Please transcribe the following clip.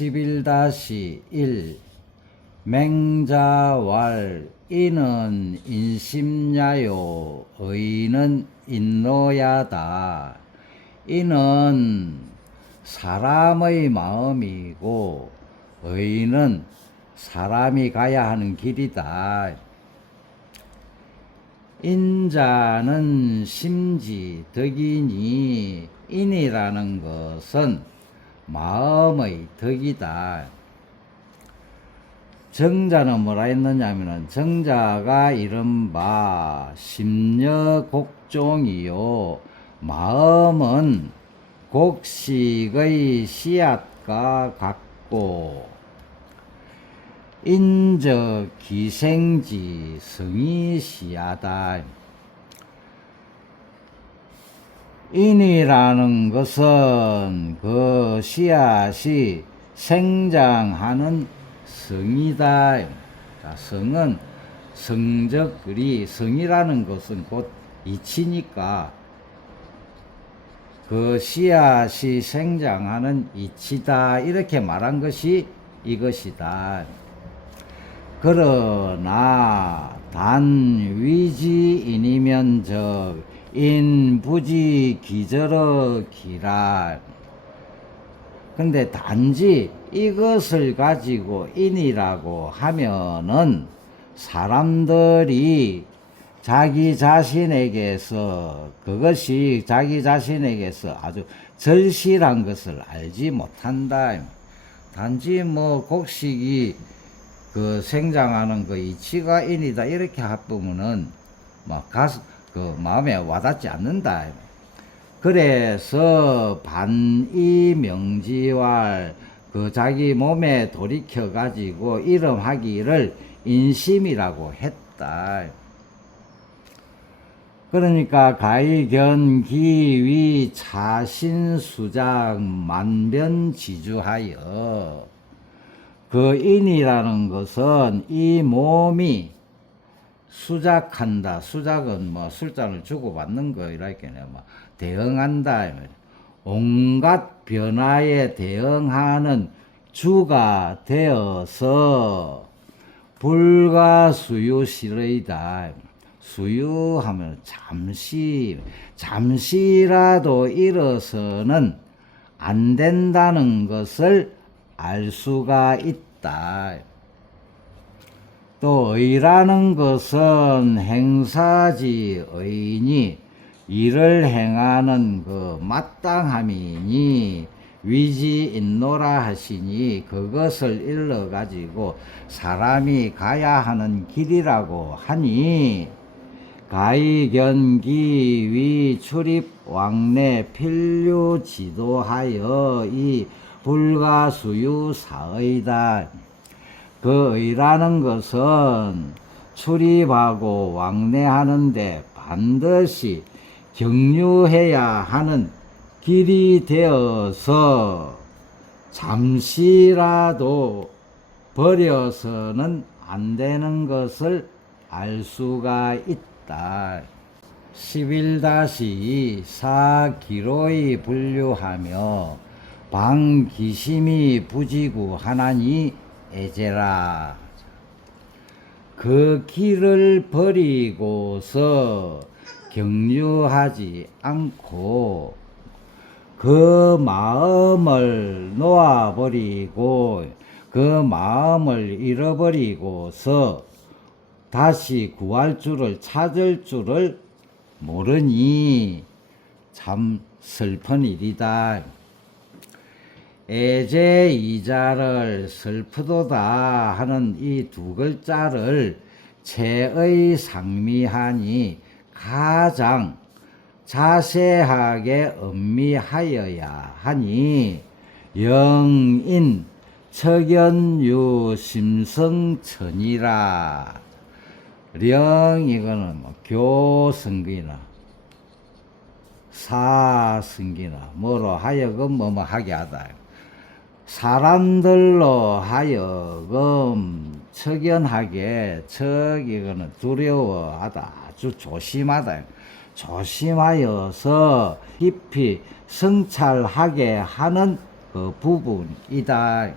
11-1 맹자왈 이는 인심야요? 의는 인노야다. 이는 사람의 마음이고 의는 사람이 가야 하는 길이다. 인자는 심지 덕이니 인이라는 것은 마음의 덕이다. 정자는 뭐라 했느냐면은 정자가 이른바 심려곡종이요 마음은 곡식의 씨앗과 같고 인적 기생지 성이 시하다. 인이라는 것은 그 씨앗이 생장하는 성이다. 자, 성은 성적들이 성이라는 것은 곧 이치니까 그 씨앗이 생장하는 이치다 이렇게 말한 것이 이것이다. 그러나 단 위지인이면 적 인부지 기저러 기라 근데 단지 이것을 가지고 인이라고 하면은 사람들이 자기 자신에게서 그것이 자기 자신에게서 아주 절실한 것을 알지 못한다. 단지 뭐 곡식이 그 생장하는 그 이치가 인이다 이렇게 합보면은 뭐 가스 그 마음에 와닿지 않는다. 그래서 반이 명지왈 그 자기 몸에 돌이켜 가지고 이름하기를 인심이라고 했다. 그러니까 가이견 기위 차신수작 만변지주하여 그 인이라는 것은 이 몸이 수작한다. 수작은 뭐 술잔을 주고받는 거 이라겠네. 뭐 대응한다. 온갖 변화에 대응하는 주가 되어서 불가수유실의다. 수유하면 잠시, 잠시라도 일어서는 안 된다는 것을 알 수가 있다. 또 의라는 것은 행사지 의니 일을 행하는 그 마땅함이니 위지 인노라 하시니 그것을 일러 가지고 사람이 가야 하는 길이라고 하니 가이견기 위 출입 왕래 필류 지도하여 이 불가수유 사의다. 그 의라는 것은 출입하고 왕래하는데 반드시 경유해야 하는 길이 되어서 잠시라도 버려서는 안 되는 것을 알 수가 있다. 11-2 사기로이 분류하며 방기심이 부지구 하나니 에제라. 그 길을 버리고서 경유하지 않고 그 마음을 놓아버리고 그 마음을 잃어버리고서 다시 구할 줄을 찾을 줄을 모르니 참 슬픈 일이다. 애제 이자를 슬프도다 하는 이 두 글자를 채의 상미하니 가장 자세하게 음미하여야 하니 영인 척연유 심성천이라. 령 이거는 뭐 교성기나 사성기나 뭐로 하여금 뭐뭐 하게 하다 사람들로 하여금 척연하게 척 이거는 두려워하다. 아주 조심하다. 조심하여서 깊이 성찰하게 하는 그 부분이다